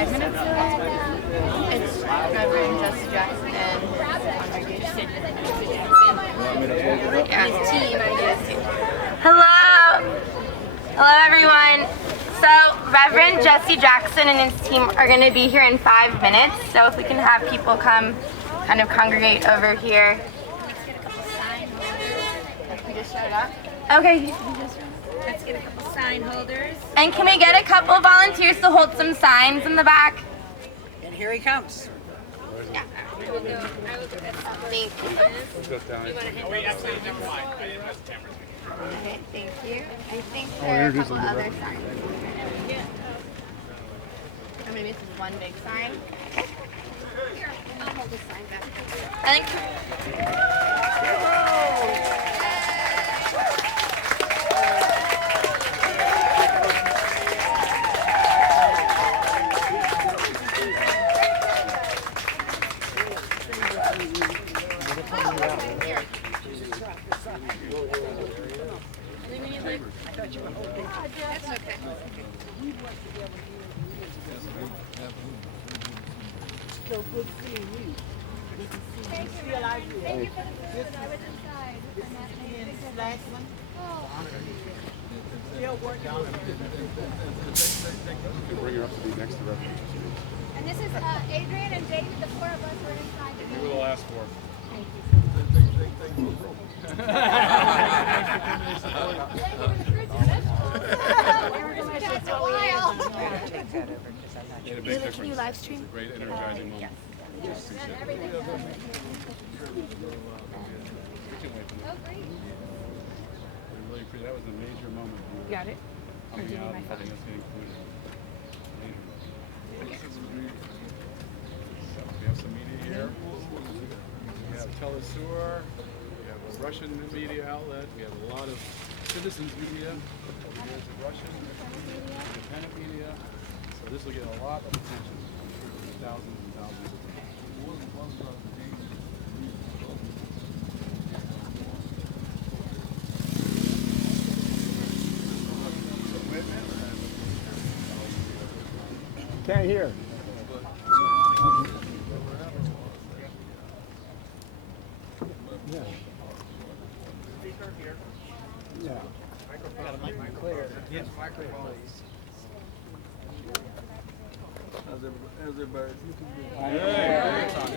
5 minutes away. It's Reverend Jesse Jackson and congregation. Yeah, it's team, I guess. Hello! Hello, everyone. So, Reverend Jesse Jackson and his team are going to be here in 5 minutes. So, if we can have people come kind of congregate over here. We just shut it up? Okay. Let's get a couple sign holders. And can we get a couple volunteers to hold some signs in the back? And here he comes. Yeah. I will do that. Thank you. You want to hit Okay, thank you. I think there are a couple other signs. I'm going to miss one big sign. Okay. Here, I'll hold this sign back. I think. So good seeing you. Good to see you. Still out here. Thank you for the food. I was inside. Still working with You can bring her up to be next to Reverend. And this is Adrian and David, the four of us were inside together. You were the last four. Thank you so much. Thank you for the fruits and vegetables. We were going to take a while. Made a big difference. Can you live stream? It's a great energizing moment. Just appreciate it. Everything. We can wait for Oh, that. great. We really appreciate that was a major moment. You Got it? coming out and having us get included. Major moment. So we have some media here. We have Telesur. We have a Russian media outlet. We have a lot of citizens media. There's a Russian independent media. So this will get a lot of attention. Thousands and thousands of people. Can't hear. Yeah. Yeah. How's everybody?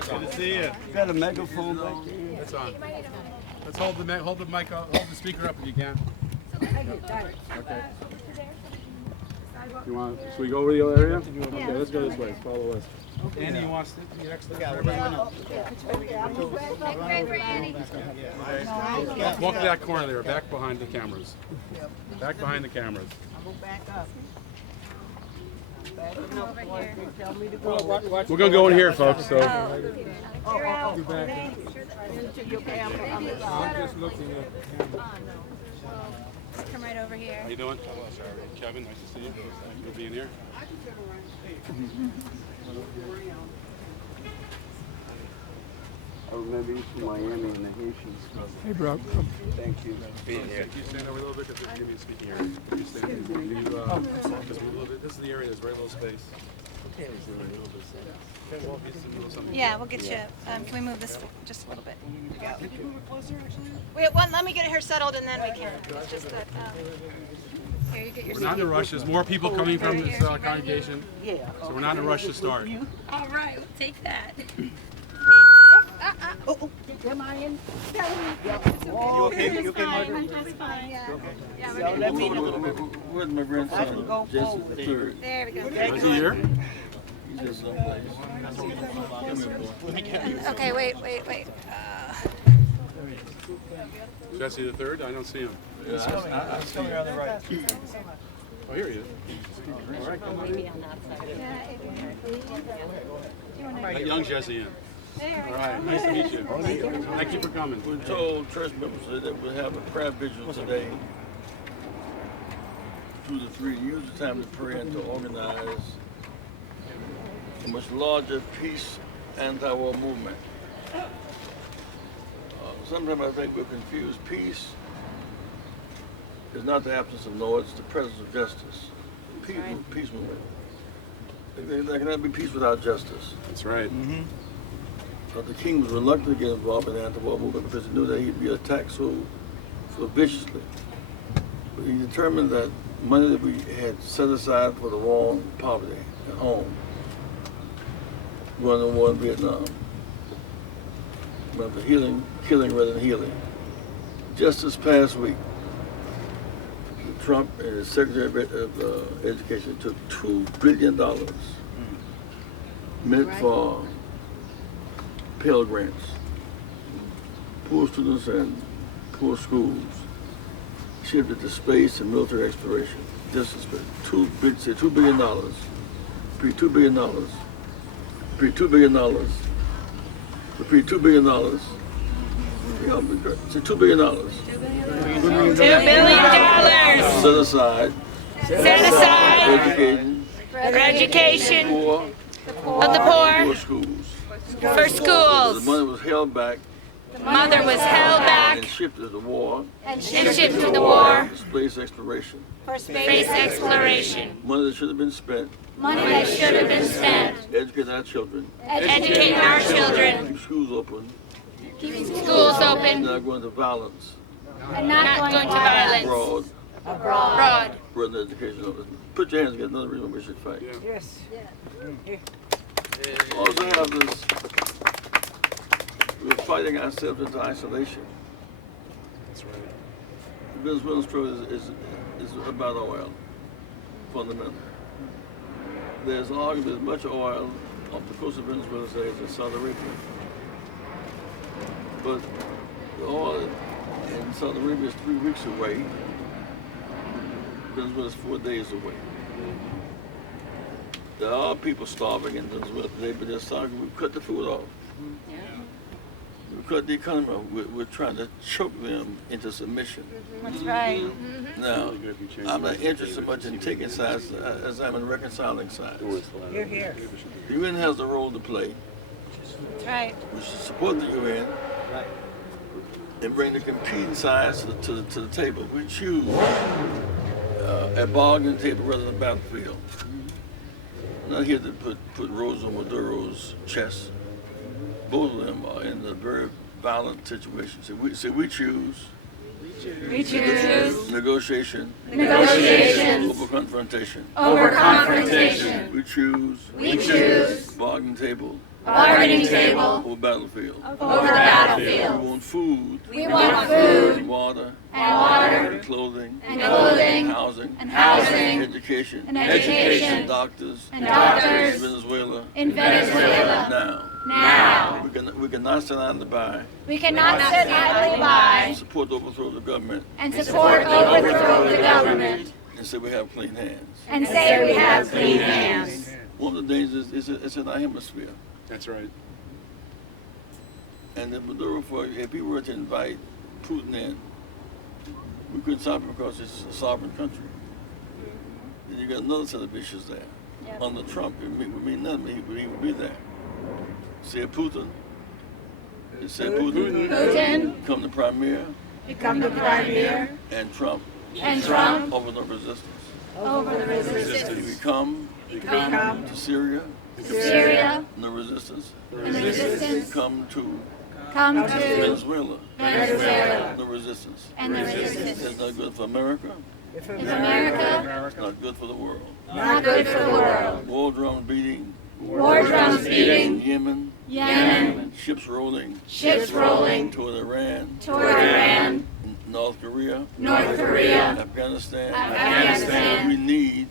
Good to see you. Got a megaphone back there? It's on. Let's hold the mic up, hold the speaker up if you can. Okay. You want? Should we go over the other area? Okay, let's go this way. Follow us. Andy wants to be next to everyone. Great for Andy. Walk to that corner there, back behind the cameras. Back behind the cameras. We're gonna go in here, folks. So. I'm just looking at. Come right over here. How you doing? Kevin, nice to see you. Thank you for being here. I remember you from Miami and the Haitians. Hey, bro. Thank you. Being here. You stand over a little bit because there's going to be a speaking area. You stand just move a little bit. This is the area. There's very little space. Okay, well, Yeah, we'll get you. Can we move this just a little bit? Wait, let me get her settled and then we can. It's just that. Here, you get your We're not in a rush. There's more people coming from this congregation. So we're not in a rush to start. All right, we'll take that. Am I in? You okay? You okay, Margaret? That's fine. Yeah. Y'all let me know. Where's my grandson? Jason the third. There we go. Is he here? He's just someplace. Okay, wait. Jesse the third? I don't see him. I see you on the right. Oh, here he is. All right, come on. Let young Jesse in. All right, nice to meet you. Thank you for coming. We're told church members that we'll have a prayer vigil today. 2 to 3. Use the time to pray and to organize a much larger peace anti-war movement. Sometimes I think we're confused. Peace is not the absence of law, it's the presence of justice. Peace movement. There cannot be peace without justice. That's right. But the king was reluctant to get involved in the anti-war movement because he knew that he'd be attacked so viciously. But he determined that money that we had set aside for the war on poverty at home, going to war in Vietnam, went for killing rather than healing. Just this past week, Trump and his Secretary of Education took $2 billion meant for Pell Grants, poor students and poor schools, shifted to space and military exploration. Just as $2 billion, $2 billion, $2 billion, $2 billion. It's $2 billion. $2 billion Set aside education for education for of the poor, schools. for The schools. money was held back Mother was held and back shifted to war, and shipped to the war to space exploration. for space exploration. Money that should have been spent Money that should have been spent educating our children, educating our children, keep schools open, keeping schools open, not going to violence, and not going to violence abroad, abroad. rather than education. Put your hands together. Another reason we should fight. Yes. Also have this, we're fighting ourselves into isolation. That's right. The Venezuelan struggle is about oil, fundamentally. There's an argument there's much oil off the coast of Venezuela today as in Saudi Arabia. But the oil in Saudi Arabia is 3 weeks away. Venezuela is 4 days away. There are people starving in Venezuela today, but they're starving. We've cut the food off. We've cut the economy off. We're trying to choke them into submission. That's right. Now, I'm not interested much in taking sides as I'm in reconciling sides. You're here. The UN has a role to play. That's right. We should support the UN and bring the competing sides to the table. We choose a bargaining table rather than a battlefield. I'm not here to put Rosa Maduro's chest. Both of them are in a very violent situation. So we choose We choose negotiation negotiations over confrontation. over confrontation. We choose We choose bargaining table bargaining table over battlefield. over the We battlefield. want food, We want food and water, and water and clothing, and clothing housing, and housing education, and education and doctors, and doctors in Venezuela in Venezuela now. now. We cannot stand idly by We cannot sit idly by and support the overthrow of the government and support overthrow of the government and say we have clean hands. and say we have clean hands. One of the dangers is it's in our hemisphere. That's right. And if Maduro, if he were to invite Putin in, we couldn't stop him because it's a sovereign country. Then you got another set of issues there. Under Trump, it would mean nothing. He would be there. Say Putin. It said Putin. Putin Come to Crimea. become the premier And Trump. and Trump Over the resistance. over the resistance. We come to Syria. Syria No resistance. and resistance Come to come to Venezuela. Venezuela No resistance. and the resistance. It's not good for America. Is America It's not good for the world. not good for the world? War drums beating. War drums beating, Yemen. Yemen, Ships rolling. ships rolling Toward Iran. toward Iran, North Korea. North Korea, Afghanistan. Afghanistan. We need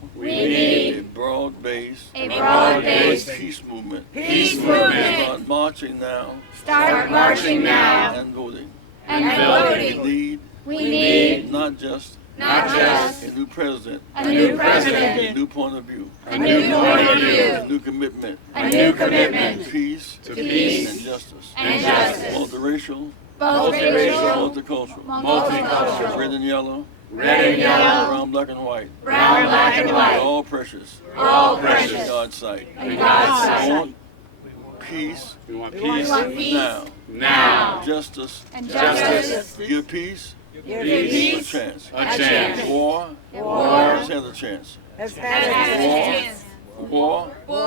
a broad-based a broad-based peace movement. peace movement. Start marching now Start marching now and voting. and We voting. need We need not just not just a new president, a new a president, new point of view, a new point of a view, new commitment a new commitment peace to peace and justice. and justice, Multiracial, both racial, multicultural, multicultural, red and yellow, red and yellow, brown, black and white. brown, black, and white, All precious. all In precious God's sight. in God's We sight. want peace We want We peace want peace now. now Justice. and justice. Give peace Give a peace chance. a chance. War War has had a chance. Has has had a it. chance. War War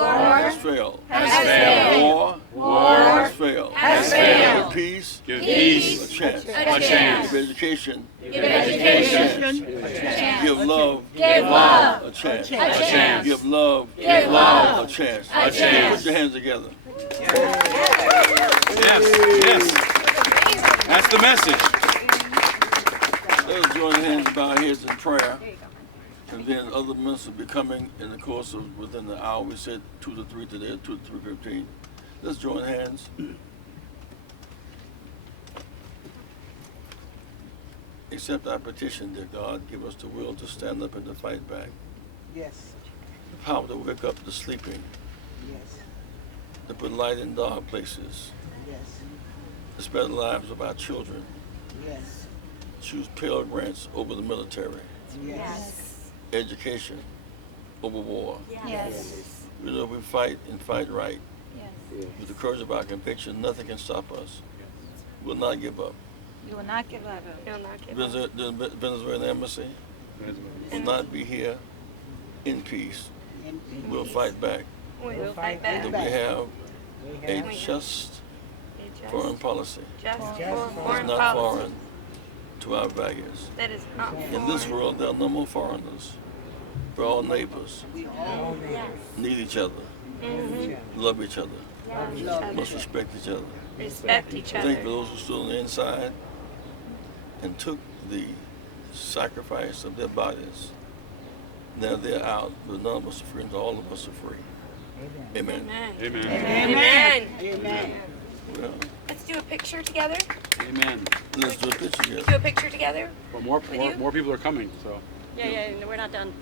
failed. War has failed. Give peace. Give peace A chance. a chance. Give education. Give education Give love. A chance. chance. Give love. A chance. A chance. Put your hands together. Yes, yes. That's the message. Let us join hands, bow our heads in prayer. And then other ministers will be coming in the course of within the hour. We said 2 to 3 today, 2 to 3:15. Let's join hands. Accept our petition, dear God. Give us the will to stand up and to fight back. Yes. The power to wake up the sleeping. Yes. To put light in dark places. Yes. To spare the lives of our children. Yes. Choose Pell Grants over the military. Yes. Education over war. Yes. We know we fight and fight right. With the courage of our conviction, nothing can stop us. We'll not give up. You will not give up. The Venezuelan embassy will not be here in peace. We'll fight back. We'll fight That back. we have We a have just foreign policy. Just Just for It's foreign not policy. foreign to our values. That is not In this world, there are no more foreigners. We're all neighbors. all Need each other. Love each other. love. Must respect each other. respect each Thank other. for those who stood on the inside and took the sacrifice of their bodies. Now they're out, but none of us are free, and all of us are free. Amen. Amen. Amen. Amen. Amen. Well, Let's do a picture together. Amen. let's do a picture Do together. a picture together. Well, you? more people are coming, so. Yeah, we're not done.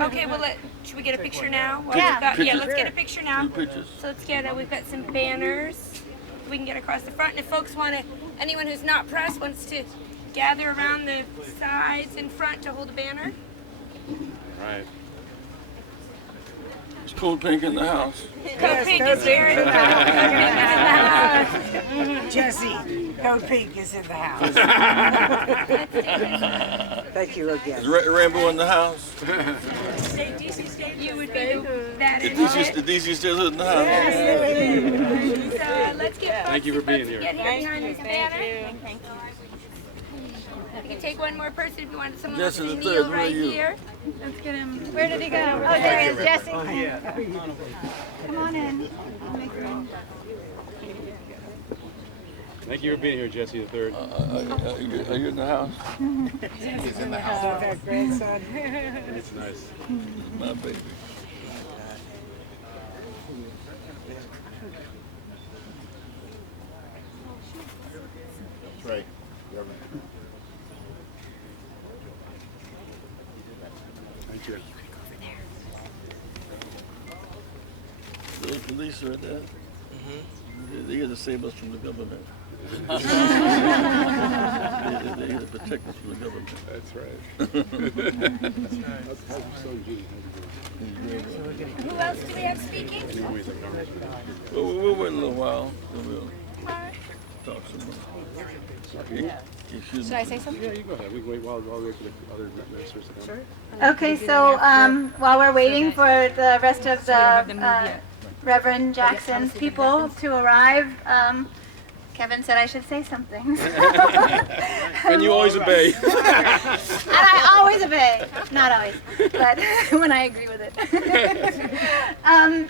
Okay, well, should we get a picture now? Well, Yeah. we've got- yeah, Pictures. let's get a picture now. Two pictures. So let's get it. We've got some banners we can get across the front. And if folks want to, anyone who's not press wants to gather around the sides in front to hold a banner. Right. It's Cold Pink in the house. Code Pink is here. Code Pink is in the house. Jesse, Code Pink is in the house. Thank you Is again. Rambo in the house? You would be that The is DC, the DC still in the house? So let's get Thank you for being here. Get here behind this banner. Thank you. You can take one more person if you want someone else Jesse to the third, kneel where are right you? here. Let's get him. Where did he go? Oh, there he is, Jesse. Come on in. Thank you for being here, Jesse the Third. Are you in the house? That grandson. It's nice. My baby. That's right. Thank you. Those police are there. They're here to save us from the government. They're here to protect us from the government. That's right. How's your son, Gene? Who else do we have speaking? Well, we'll wait a little while, and we'll talk some more. Okay. Excuse me. Yeah, you go ahead. We can wait while we wait for the other ministers to come. Okay, so while we're waiting for the rest of the Reverend Jackson's people to arrive, Kevin said I should say something. And you always obey. And I always obey. Not always, but when I agree with it.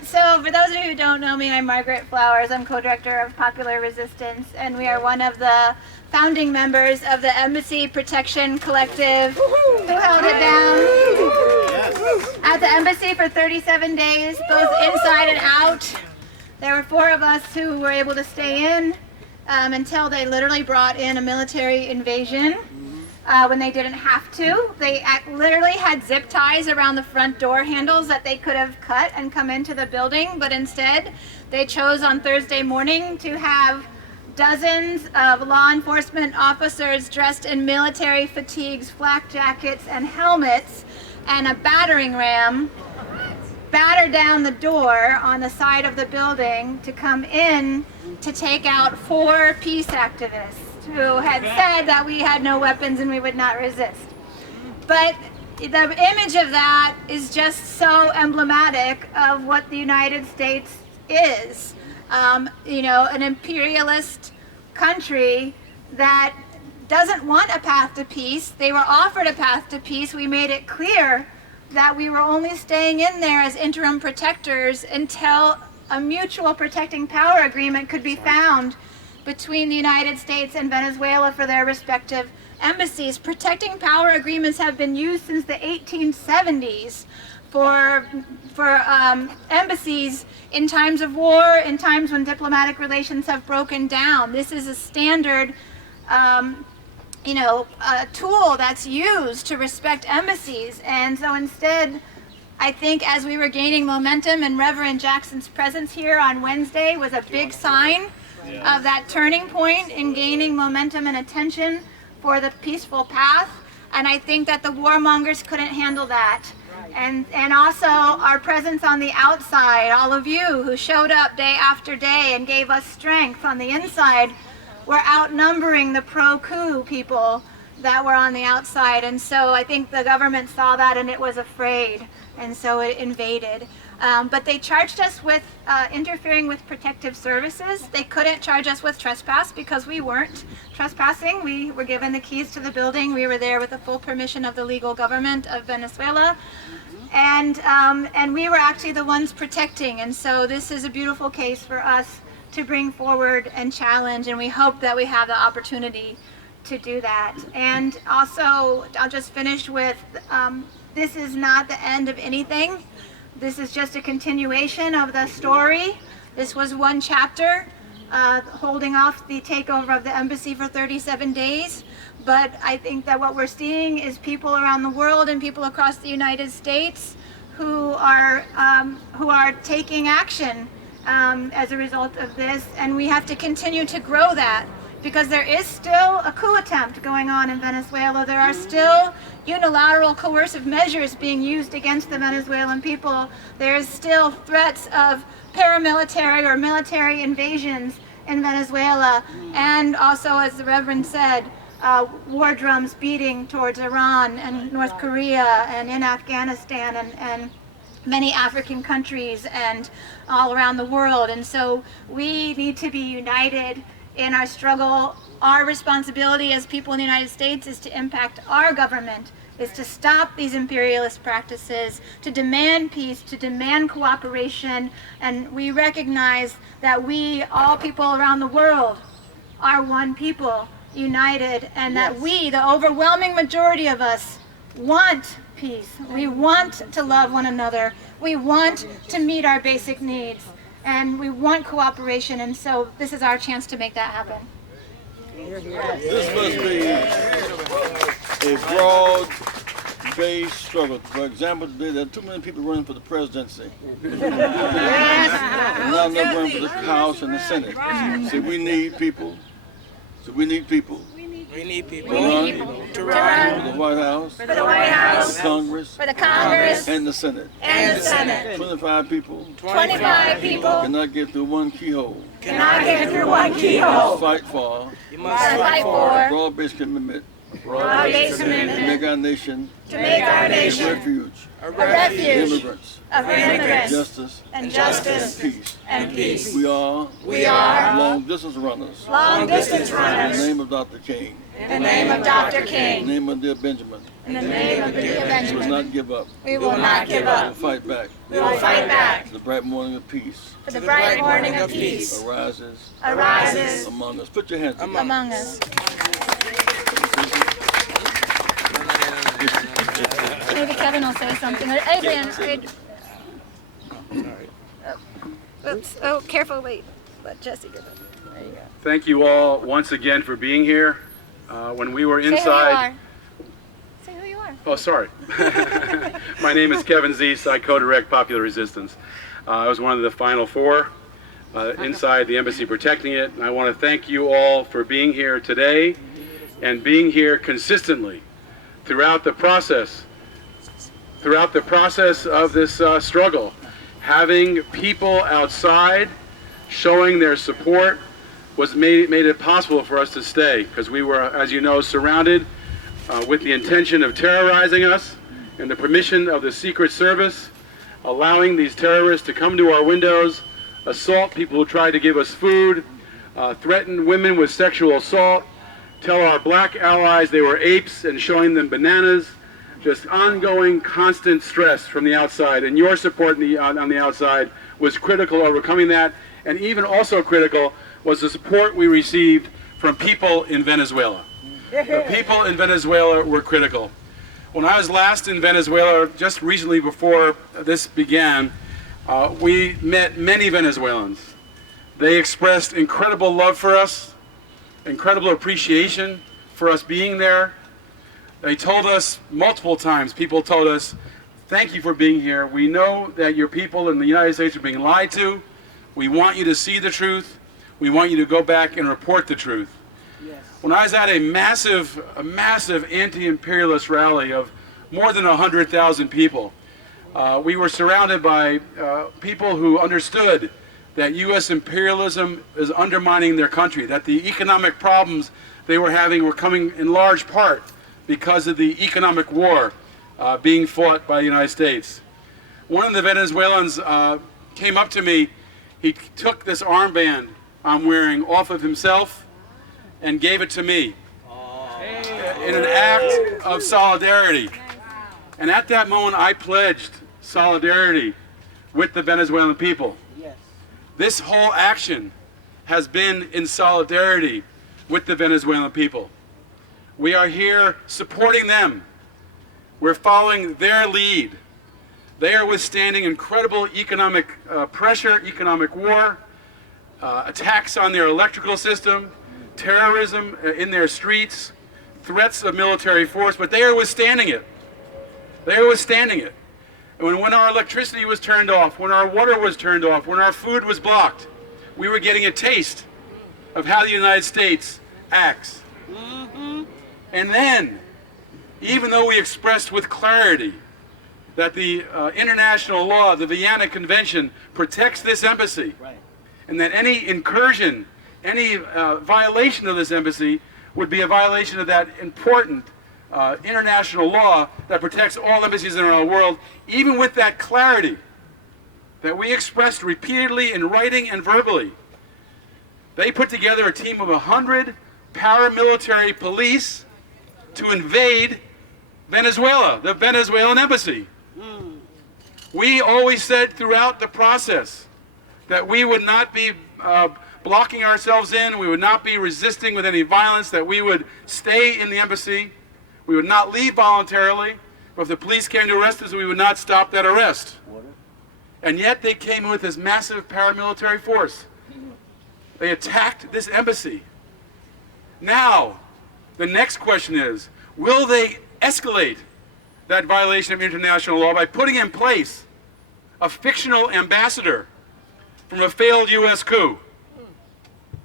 So for those of you who don't know me, I'm Margaret Flowers. I'm co-director of Popular Resistance, and we are one of the founding members of the Embassy Protection Collective, who held it down at the embassy for 37 days, both inside and out. There were 4 of us who were able to stay in until they literally brought in a military invasion when they didn't have to. They literally had zip ties around the front door handles that they could have cut and come into the building, but instead they chose on Thursday morning to have dozens of law enforcement officers dressed in military fatigues, flak jackets, and helmets, and a battering ram batter down the door on the side of the building to come in to take out 4 peace activists who had said that we had no weapons and we would not resist. But the image of that is just so emblematic of what the United States is, an imperialist country that doesn't want a path to peace. They were offered a path to peace. We made it clear that we were only staying in there as interim protectors until a mutual protecting power agreement could be found between the United States and Venezuela for their respective embassies. Protecting power agreements have been used since the 1870s for embassies in times of war, in times when diplomatic relations have broken down. This is a standard a tool that's used to respect embassies. And so instead, I think as we were gaining momentum, and Reverend Jackson's presence here on Wednesday was a big sign of that turning point in gaining momentum and attention for the peaceful path. And I think that the warmongers couldn't handle that. And also our presence on the outside, all of you who showed up day after day and gave us strength on the inside, were outnumbering the pro-coup people that were on the outside. And so I think the government saw that and it was afraid, and so it invaded. But they charged us with interfering with protective services. They couldn't charge us with trespass because we weren't trespassing. We were given the keys to the building. We were there with the full permission of the legal government of Venezuela. And we were actually the ones protecting. And so this is a beautiful case for us to bring forward and challenge, and we hope that we have the opportunity to do that. And also, I'll just finish with, this is not the end of anything. This is just a continuation of the story. This was one chapter, holding off the takeover of the embassy for 37 days. But I think that what we're seeing is people around the world and people across the United States who are taking action as a result of this, and we have to continue to grow that, because there is still a coup attempt going on in Venezuela. There are still unilateral coercive measures being used against the Venezuelan people. There is still threats of paramilitary or military invasions in Venezuela, and also, as the Reverend said, war drums beating towards Iran and North Korea and in Afghanistan and many African countries and all around the world. And so we need to be united in our struggle. Our responsibility as people in the United States is to impact our government, is to stop these imperialist practices, to demand peace, to demand cooperation. And we recognize that we, all people around the world, are one people, united, and that we, the overwhelming majority of us, want peace. We want to love one another. We want to meet our basic needs, and we want cooperation, and so this is our chance to make that happen. This must be a broad-based struggle. For example, today there are too many people running for the presidency. Not enough running for the House and the Senate. See, we need people. So we need people. We need people to run for the White House, For the White House, the Congress, for the Congress, and the Senate. and the Senate. 25 people 25 people cannot get through one keyhole. cannot get through one keyhole. Fight for You To must fight for broad-based commitment broad-based to commitment make our nation to make our a nation refuge a a refuge immigrants, of immigrants justice, and justice and peace. and peace. We are long-distance runners. Long-distance In runners. the name of Dr. King. In the name of Dr. In the King. name of dear Benjamin. In the name of dear We will Benjamin. not give up. We will not give We will up. fight back. We will fight back. The bright morning of peace For the bright morning of peace arises arises among us. Put your hands together. among us. Maybe Kevin will say something. Or Adrian. Oops. Oh, careful. Wait. Let Jesse get it. There you go. Thank you all once again for being here. When we were Say who you inside, are. Say who you are. oh sorry, my name is Kevin Zeese. I co-direct Popular Resistance. I was one of the final four inside the embassy protecting it, and I want to thank you all for being here today and being here consistently throughout the process of this struggle. Having people outside showing their support was made it possible for us to stay, because we were, as you know, surrounded with the intention of terrorizing us, and the permission of the Secret Service allowing these terrorists to come to our windows, assault people who tried to give us food, threaten women with sexual assault, tell our black allies they were apes and showing them bananas. Just ongoing, constant stress from the outside, and your support on the outside was critical overcoming that, and even also critical was the support we received from people in Venezuela. The people in Venezuela were critical. When I was last in Venezuela, just recently before this began, we met many Venezuelans. They expressed incredible love for us, incredible appreciation for us being there. They told us multiple times, people told us, thank you for being here. We know that your people in the United States are being lied to. We want you to see the truth. We want you to go back and report the truth. Yes. When I was at a massive anti-imperialist rally of more than 100,000 people, we were surrounded by people who understood that U.S. imperialism is undermining their country, that the economic problems they were having were coming in large part because of the economic war being fought by the United States. One of the Venezuelans came up to me. He took this armband I'm wearing off of himself and gave it to me in an act of solidarity. And at that moment, I pledged solidarity with the Venezuelan people. This whole action has been in solidarity with the Venezuelan people. We are here supporting them. We're following their lead. They are withstanding incredible economic pressure, economic war, attacks on their electrical system, terrorism in their streets, threats of military force, but they are withstanding it. They are withstanding it. And when our electricity was turned off, when our water was turned off, when our food was blocked, we were getting a taste of how the United States acts. And then, even though we expressed with clarity that the international law, the Vienna Convention, protects this embassy, and that any incursion, any violation of this embassy would be a violation of that important international law that protects all embassies around the world, even with that clarity that we expressed repeatedly in writing and verbally, they put together a team of 100 paramilitary police to invade Venezuela, the Venezuelan embassy. We always said throughout the process that we would not be blocking ourselves in, we would not be resisting with any violence, that we would stay in the embassy, we would not leave voluntarily, but if the police came to arrest us, we would not stop that arrest. And yet they came with this massive paramilitary force. They attacked this embassy. Now, the next question is, will they escalate that violation of international law by putting in place a fictional ambassador from a failed U.S. coup?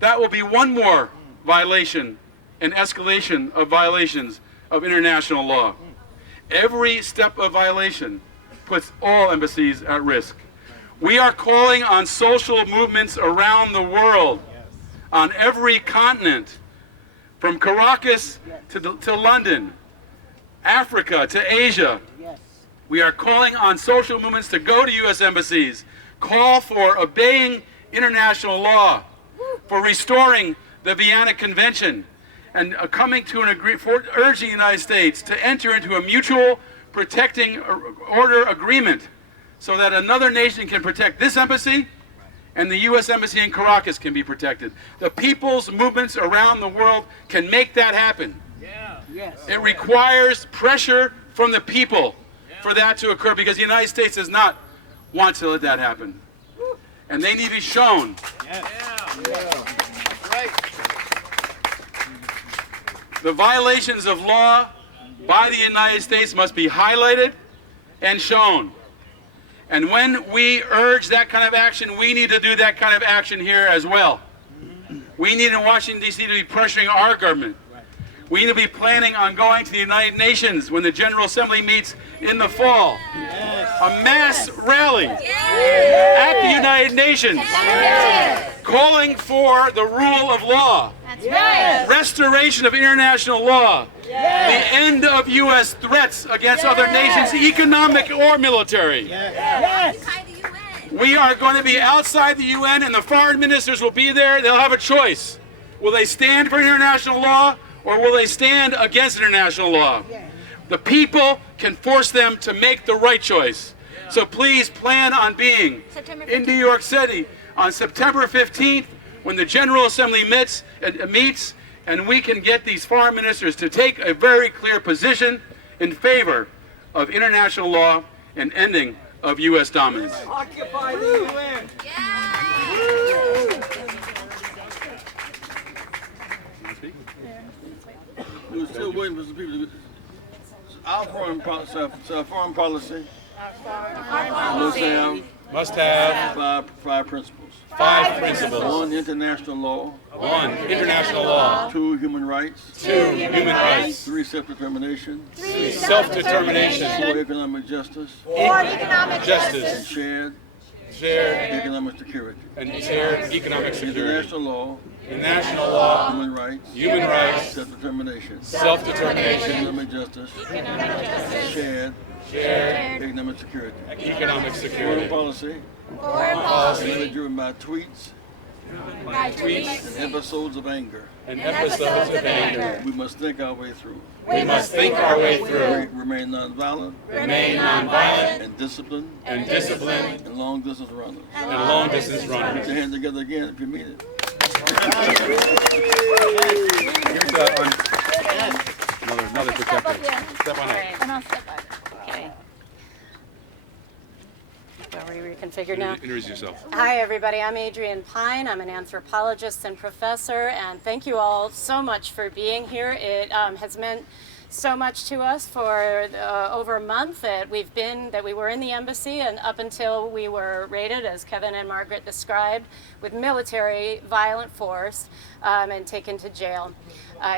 That will be one more violation and escalation of violations of international law. Every step of violation puts all embassies at risk. We are calling on social movements around the world, on every continent, from Caracas to London, Africa to Asia. We are calling on social movements to go to U.S. embassies, call for obeying international law, for restoring the Vienna Convention, and coming to an agreement, urging the United States to enter into a mutual protecting order agreement so that another nation can protect this embassy and the U.S. Embassy in Caracas can be protected. The people's movements around the world can make that happen. It requires pressure from the people for that to occur, because the United States does not want to let that happen. And they need to be shown. The violations of law by the United States must be highlighted and shown. And when we urge that kind of action, we need to do that kind of action here as well. We need in Washington, D.C. to be pressuring our government. We need to be planning on going to the United Nations when the General Assembly meets in the fall. A mass rally at the United Nations calling for the rule of law, restoration of international law, the end of U.S. threats against other nations, economic or military. We are going to be outside the UN, and the foreign ministers will be there. They'll have a choice. Will they stand for international law, or will they stand against international law? The people can force them to make the right choice. So please plan on being in New York City on September 15th when the General Assembly meets, and we can get these foreign ministers to take a very clear position in favor of international law and ending of U.S. dominance. Occupy the UN. We're still waiting for some people to. Our foreign policy Must have five principles. 5 principles. 1, international law. 1, international law. 2, human rights. 2, human rights. 3, self-determination. 3, self-determination. 4, economic justice. Justice. And Shared economic security. and shared economic security. International law. International law. Human rights. Human rights. Self-determination. Self-determination. Economic justice. Shared economic security. Economic Foreign security. policy. Mainly driven by tweets Tweets and episodes of anger. and episodes of anger. We must think our way through. We must think our way through. Remain nonviolent Remain nonviolent and disciplined and disciplined and long distance runners. and long-distance Put runners. your hands together again if you mean it. Here's another protector. Step on up. And I'll step back. Okay. Are we reconfigured now? Introduce yourself. Hi, everybody. I'm Adrienne Pine. I'm an anthropologist and professor, and thank you all so much for being here. It has meant so much to us for over a month that we were in the embassy, and up until we were raided, as Kevin and Margaret described, with military violent force and taken to jail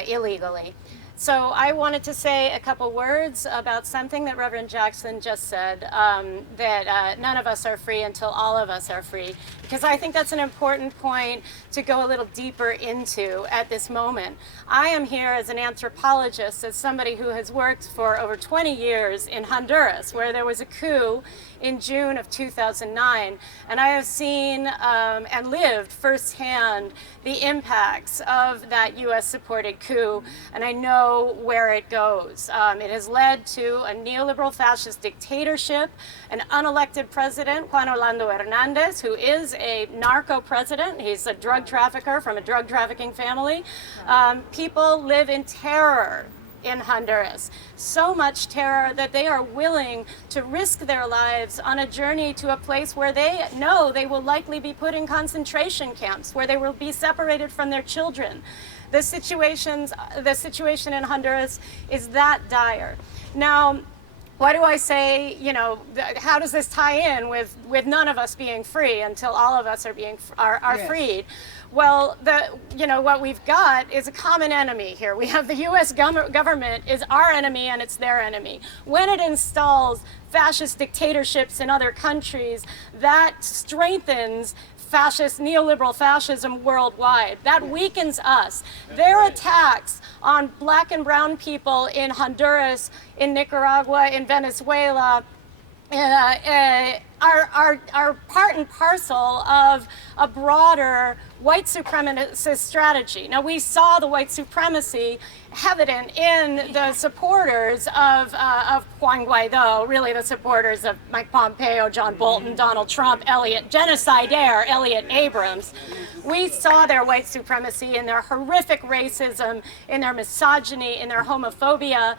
illegally. So I wanted to say a couple words about something that Reverend Jackson just said, that none of us are free until all of us are free, because I think that's an important point to go a little deeper into at this moment. I am here as an anthropologist, as somebody who has worked for over 20 years in Honduras, where there was a coup in June of 2009, and I have seen and lived firsthand the impacts of that U.S.-supported coup, and I know where it goes. It has led to a neoliberal fascist dictatorship, an unelected president, Juan Orlando Hernandez, who is a narco president. He's a drug trafficker from a drug trafficking family. People live in terror in Honduras. So much terror that they are willing to risk their lives on a journey to a place where they know they will likely be put in concentration camps, where they will be separated from their children. The situation in Honduras is that dire. Now, why do I say, how does this tie in with none of us being free until all of us are freed? Well, what we've got is a common enemy here. We have the U.S. government is our enemy and it's their enemy. When it installs fascist dictatorships in other countries, that strengthens neoliberal fascism worldwide. That weakens us. Their attacks on black and brown people in Honduras, in Nicaragua, in Venezuela, are part and parcel of a broader white supremacist strategy. Now, we saw the white supremacy evident in the supporters of Juan Guaido, really the supporters of Mike Pompeo, John Bolton, Donald Trump, Genocide Heir, Elliot Abrams. We saw their white supremacy in their horrific racism, in their misogyny, in their homophobia.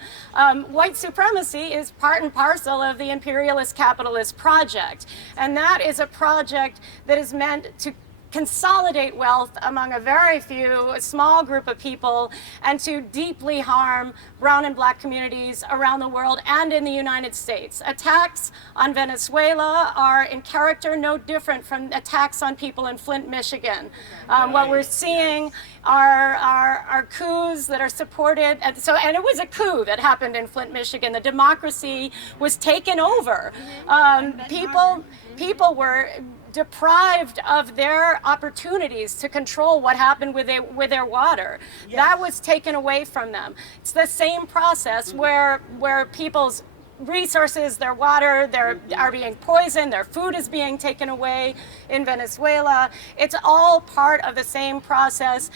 White supremacy is part and parcel of the imperialist capitalist project. And that is a project that is meant to consolidate wealth among a small group of people, and to deeply harm brown and black communities around the world and in the United States. Attacks on Venezuela are in character no different from attacks on people in Flint, Michigan. What we're seeing are coups that are supported, and it was a coup that happened in Flint, Michigan. The democracy was taken over. People were deprived of their opportunities to control what happened with their water. Yes. That was taken away from them. It's the same process where people's resources, their water, are being poisoned, their food is being taken away in Venezuela. It's all part of the same process.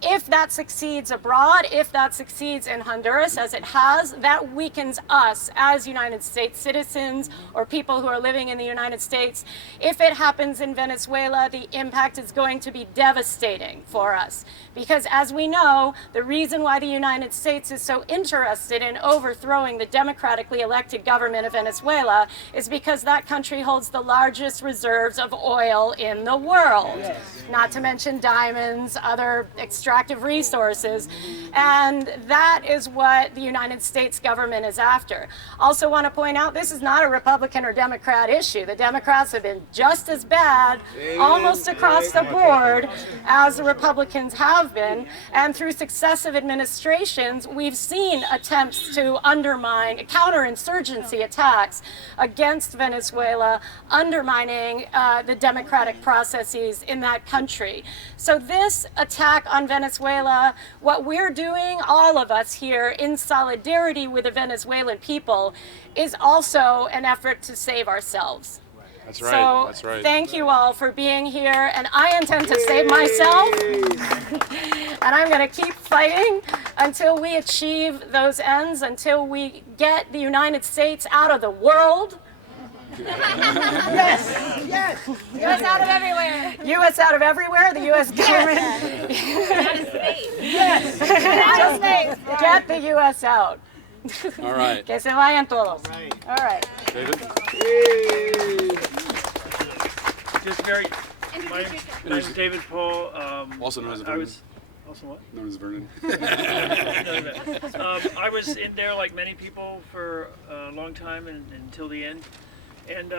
If that succeeds abroad, if that succeeds in Honduras, as it has, that weakens us as United States citizens or people who are living in the United States. If it happens in Venezuela, the impact is going to be devastating for us. Because as we know, the reason why the United States is so interested in overthrowing the democratically elected government of Venezuela is because that country holds the largest reserves of oil in the world. Yes. Not to mention diamonds, other extractive resources, and that is what the United States government is after. Also want to point out, this is not a Republican or Democrat issue. The Democrats have been just as bad, almost across the board, as the Republicans have been, and through successive administrations, we've seen attempts to undermine, counterinsurgency attacks against Venezuela, undermining the democratic processes in that country. So this attack on Venezuela, what we're doing, all of us here in solidarity with the Venezuelan people, is also an effort to save ourselves. That's right. So That's right. Thank you all for being here, and I intend to save myself, and I'm going to keep fighting until we achieve those ends, until we get the United States out of the world. Yes, yes. U.S. out of everywhere. U.S. out of everywhere, the U.S. government. Yes. Just get the U.S. out. All right. Que se vayan todos. All right. David? Just very, my name's David Paul. Also known as I Vernon. was, also what? Known as Vernon. I was in there like many people for a long time and until the end. And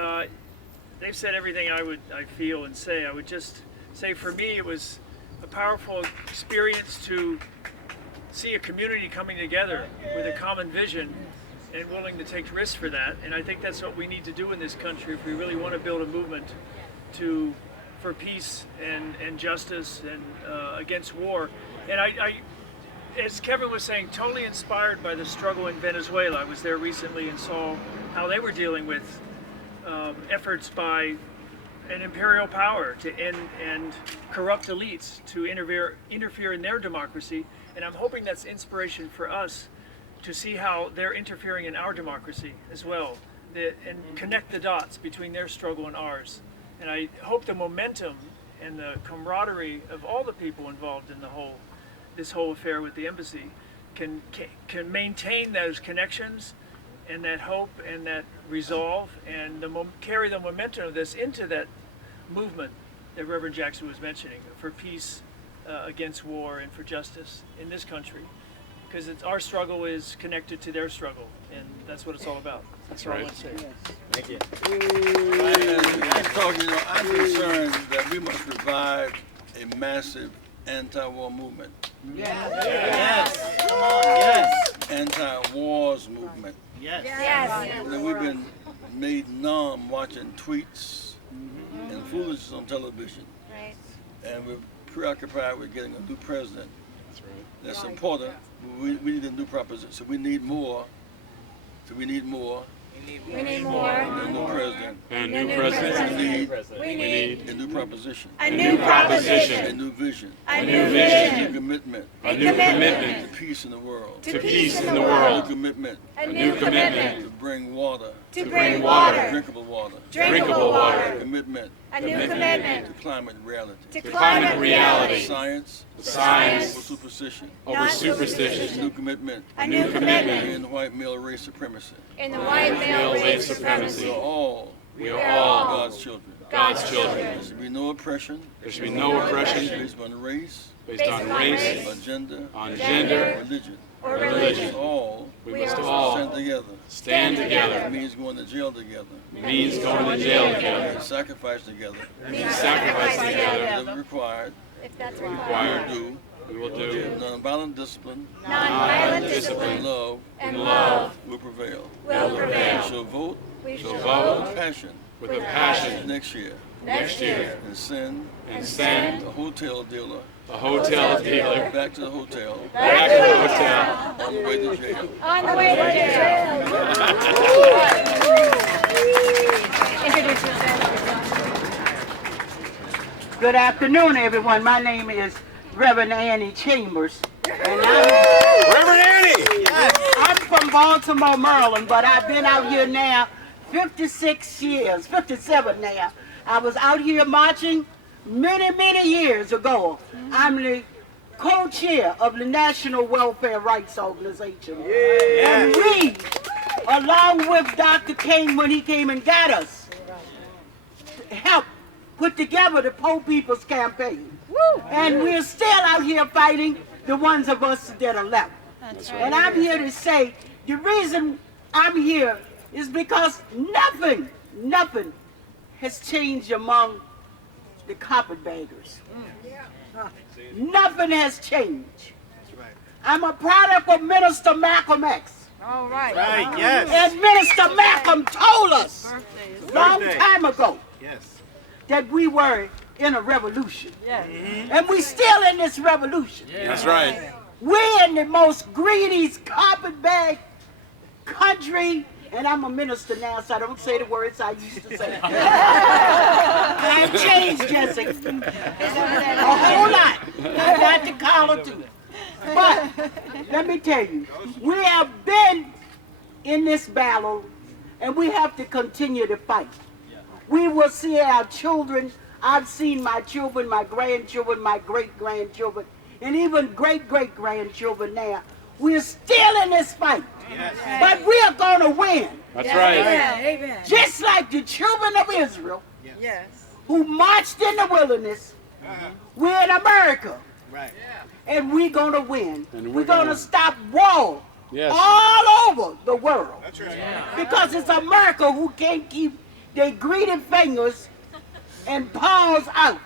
they've said everything I feel and say. I would just say for me it was a powerful experience to see a community coming together with a common vision and willing to take risks for that. And I think that's what we need to do in this country if we really want to build a movement for peace and justice and against war. And I, as Kevin was saying, totally inspired by the struggle in Venezuela. I was there recently and saw how they were dealing with efforts by an imperial power to end and corrupt elites to interfere in their democracy. And I'm hoping that's inspiration for us to see how they're interfering in our democracy as well, and connect the dots between their struggle and ours. And I hope the momentum and the camaraderie of all the people involved in this whole affair with the embassy can maintain those connections and that hope and that resolve and carry the momentum of this into that movement that Reverend Jackson was mentioning for peace against war and for justice in this country. Because our struggle is connected to their struggle, and that's what it's all about. That's all I want to say. Thank you. I'm concerned that we must revive a massive anti-war movement. Yes. Come on. Yes. Anti-wars movement. Yes. That we've been made numb watching tweets and foolishness on television. Right. And we're preoccupied with getting a new president. That's right. That's important. We need a new proposition. So we need more. We need more. We need more. A new president. And new president. We need a new proposition. A new proposition. A new vision. A new A vision. new commitment. A new commitment To peace in the world. to peace in the A new world. commitment A new commitment to bring water. to bring water. Drinkable water. Drinkable water. Commitment A new commitment to climate reality. to climate reality. Science Science over superstition. over A superstition. new commitment a new commitment in white male race supremacy. in the white male race We supremacy. are all We are all God's children. God's children. There should be no oppression There should be no oppression based on race, based on race, on gender, on gender, religion. or We religion. must all we must stand all together. stand It together. means going to jail together. Means going to jail together. And sacrifice together. Means sacrifice together. Whatever required, If that's we required. will do. We will do Nonviolent discipline Nonviolent and discipline love and love will prevail. will We prevail. shall vote We shall shall vote with passion with a passion next year next year, and send and send a hotel dealer a hotel dealer back to the hotel back to the hotel on the way to jail. On the way to jail. Introduce yourself. Good afternoon, everyone. My name is Reverend Annie Chambers, and Reverend Annie! I'm from Baltimore, Maryland, but I've been out here now 56 years, 57 now. I was out here marching many years ago. I'm the co-chair of the National Welfare Rights Organization. And we, along with Dr. King when he came and got us, helped put together the Poor People's Campaign. And we're still out here fighting the ones of us that are left. And I'm here to say the reason I'm here is because nothing has changed among the carpetbaggers. Nothing has changed. I'm a product of Minister Malcolm X. Right, yes. And Minister Malcolm told us long time ago that we were in a revolution. And we still in this revolution. That's right. We're in the most greedy carpetbag country, and I'm a minister now, so I don't say the words I used to say. I've changed, Jesse. A whole lot. I got the collar too. But let me tell you, we have been in this battle, and we have to continue to fight. We will see our children. I've seen my children, my grandchildren, my great-grandchildren, and even great-great-grandchildren now. We're still in this fight, but we are going to win. That's right. Amen. Just like the children of Israel who marched in the wilderness, we're in America. And we're going to win. And we're going to stop war all over the world. Because it's America who can't keep their greedy fingers and paws out.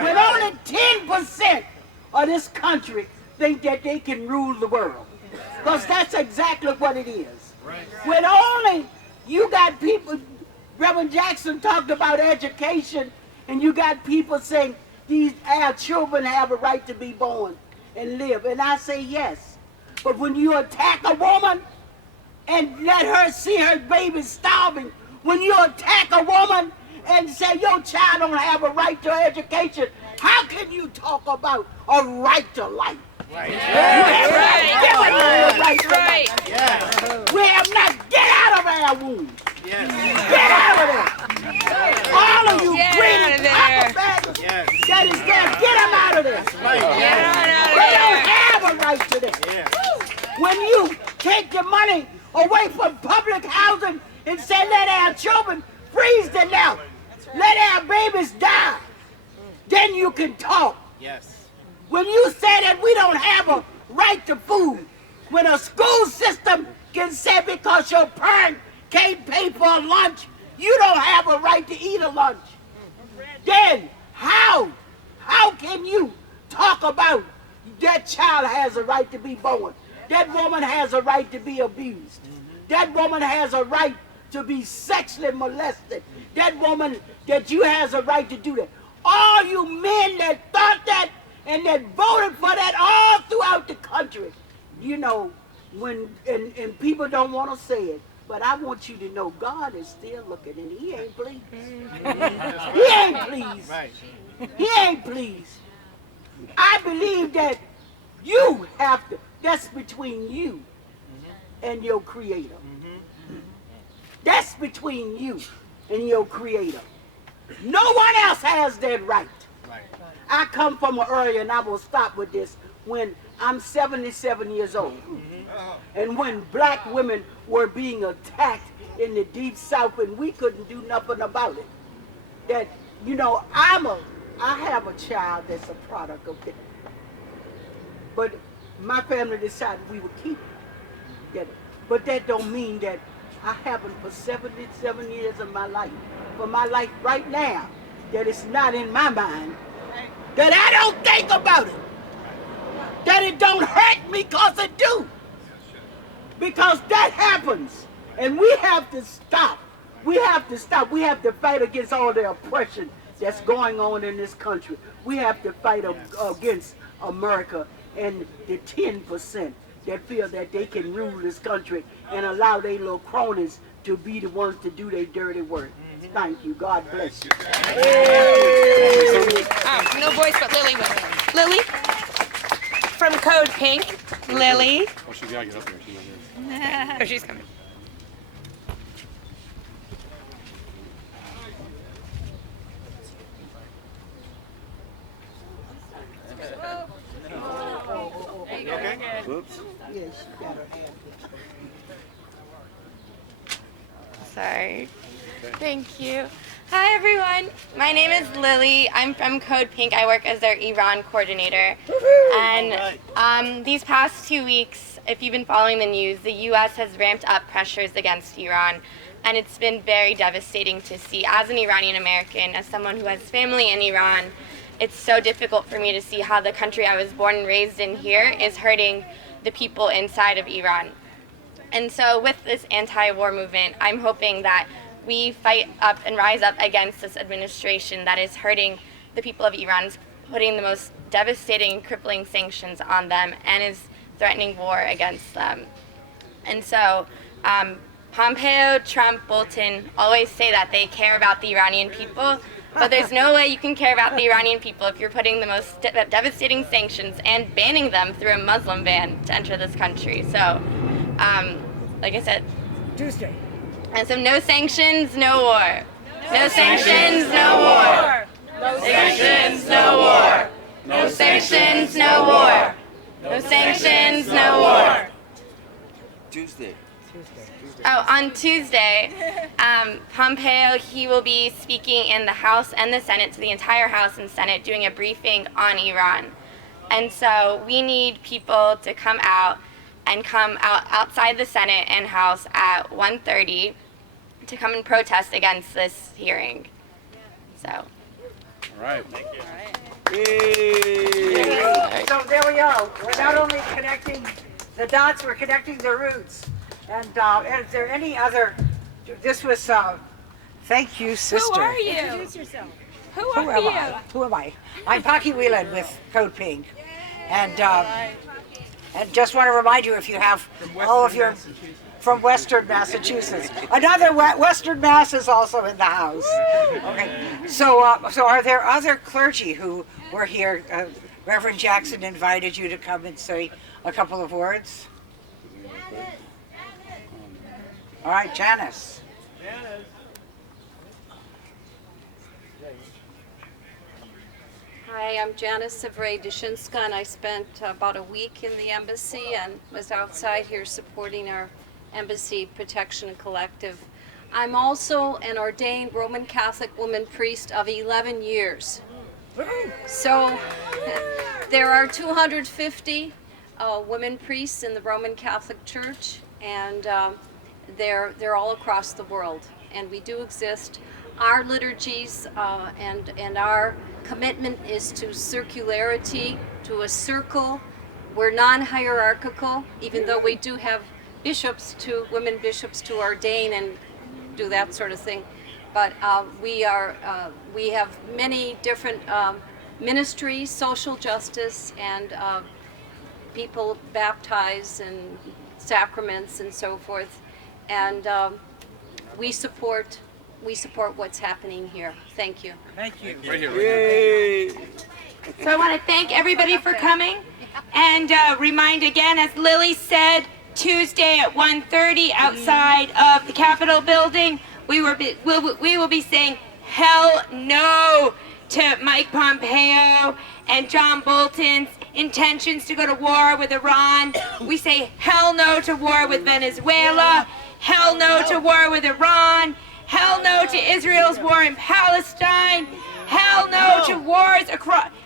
When only 10% of this country think that they can rule the world. Because that's exactly what it is. When only you got people, Reverend Jackson talked about education, and you got people saying our children have a right to be born and live. And I say yes. But when you attack a woman and let her see her baby starving, when you attack a woman and say your child don't have a right to education, how can you talk about a right to life? You have not given them a right to life. We have not get out of our wombs. Get out of there. All of you greedy carpetbaggers that is there, get them out of there. We don't have a right to this. When you take the money away from public housing and say let our children freeze to death, let our babies die, then you can talk. When you say that we don't have a right to food, when a school system can say because your parent can't pay for a lunch, you don't have a right to eat a lunch, then how can you talk about that child has a right to be born? That woman has a right to be abused. That woman has a right to be sexually molested. That woman, that you has a right to do that. All you men that thought that and that voted for that all throughout the country, you know, and people don't want to say it, but I want you to know God is still looking and he ain't pleased. He ain't pleased. He ain't pleased. I believe that you have to, that's between you and your Creator. That's between you and your Creator. No one else has that right. I come from an area, and I will stop with this, when I'm 77 years old. And when black women were being attacked in the Deep South and we couldn't do nothing about it. That, you know, I have a child that's a product of that. But my family decided we would keep it. But that don't mean that I haven't for 77 years of my life, for my life right now, that it's not in my mind, that I don't think about it, that it don't hurt me because it do. Because that happens, and we have to stop. We have to stop. We have to fight against all the oppression that's going on in this country. We have to fight against America and the 10% that feel that they can rule this country and allow their little cronies to be the ones to do their dirty work. Thank you. God bless you. No voice but Lily with me. Lily? From Code Pink. Lily. Oh, she's got to get up there. She's not here. Oh, she's coming. Oops. Yes, you got her hand. Sorry. Thank you. Hi, everyone. My name is Lily. I'm from Code Pink. I work as their Iran coordinator. And these past 2 weeks, if you've been following the news, the U.S. has ramped up pressures against Iran. And it's been very devastating to see. As an Iranian American, as someone who has family in Iran, it's so difficult for me to see how the country I was born and raised in here is hurting the people inside of Iran. And so with this anti-war movement, I'm hoping that we fight up and rise up against this administration that is hurting the people of Iran, putting the most devastating and crippling sanctions on them, and is threatening war against them. And so Pompeo, Trump, Bolton always say that they care about the Iranian people, but there's no way you can care about the Iranian people if you're putting the most devastating sanctions and banning them through a Muslim ban to enter this country. So, like I said, Tuesday. And so no sanctions, no war. No sanctions, no war. No sanctions, no war. No sanctions, no war. No sanctions, no war. Tuesday. Oh, on Tuesday, Pompeo, he will be speaking in the House and the Senate, to the entire House and Senate, doing a briefing on Iran. And so we need people to come out outside the Senate and House at 1:30 to come and protest against this hearing. So. All right. Thank you. So there we go. We're not only connecting the dots, we're connecting the roots. And is there any other? This was. Thank you, sister. Who are you? Introduce yourself. Who are you? Who am I? I'm Pocky Whelan with Code Pink, and just want to remind you, if you have all of your from Western Massachusetts, another Western Mass is also in the house. Okay. So are there other clergy who were here? Reverend Jackson invited you to come and say a couple of words. All right, Janice. Hi, I'm Janice Sevray-Dushinska, and I spent about a week in the embassy and was outside here supporting our Embassy Protection Collective. I'm also an ordained Roman Catholic woman priest of 11 years. So there are 250 women priests in the Roman Catholic Church, and they're all across the world, and we do exist. Our liturgies and our commitment is to circularity, to a circle. We're non-hierarchical, even though we do have women bishops to ordain and do that sort of thing. But we have many different ministries, social justice, and people baptized and sacraments and so forth. And we support what's happening here. Thank you. Thank you. Right here. So I want to thank everybody for coming, and remind again, as Lily said, Tuesday at 1:30 outside of the Capitol building, we will be saying hell no to Mike Pompeo and John Bolton's intentions to go to war with Iran. We say hell no to war with Venezuela, hell no to war with Iran, hell no to Israel's war in Palestine, hell no to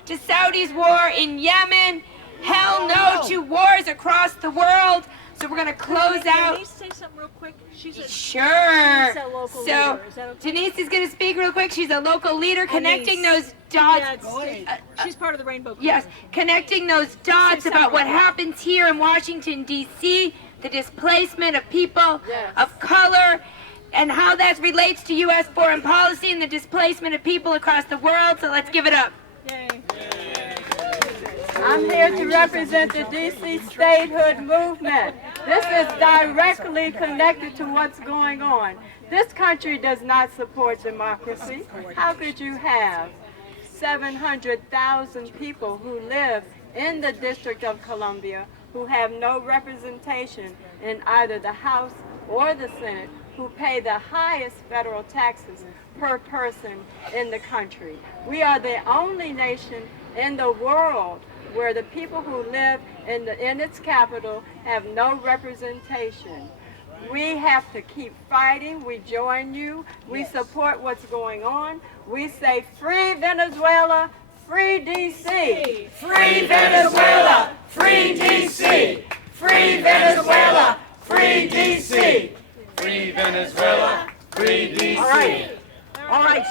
to Saudi's war in Yemen, hell no to wars across the world. So we're going to close out. Denise, say something real quick. Sure. She's a local So leader. Is that okay? Denise is going to speak real quick. She's a local leader, connecting those dots. She's part of the Rainbow Committee. Yes, connecting those dots about what happens here in Washington, D.C., the displacement of people of color, and how that relates to U.S. foreign policy and the displacement of people across the world. So let's give it up. I'm here to represent the DC statehood movement. This is directly connected to what's going on. This country does not support democracy. How could you have 700,000 people who live in the District of Columbia who have no representation in either the House or the Senate, who pay the highest federal taxes per person in the country? We are the only nation in the world where the people who live in its capital have no representation. We have to keep fighting. We join you. We support what's going on. We say, free Venezuela, free DC. Free Venezuela, free DC. Free Venezuela, free DC. Free Venezuela, free DC. All right,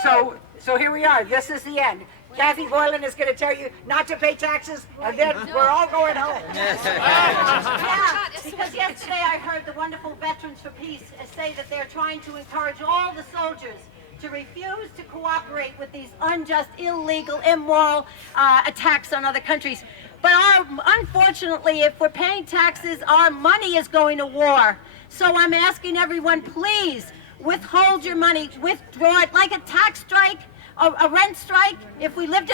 so here we are. This is the end. Kathy Boylan is going to tell you not to pay taxes, and then we're all going home. Yeah, because yesterday I heard the wonderful Veterans for Peace say that they're trying to encourage all the soldiers to refuse to cooperate with these unjust, illegal, immoral attacks on other countries. But unfortunately, if we're paying taxes, our money is going to war. So I'm asking everyone, please withhold your money, withdraw it like a tax strike, a rent strike. If we lived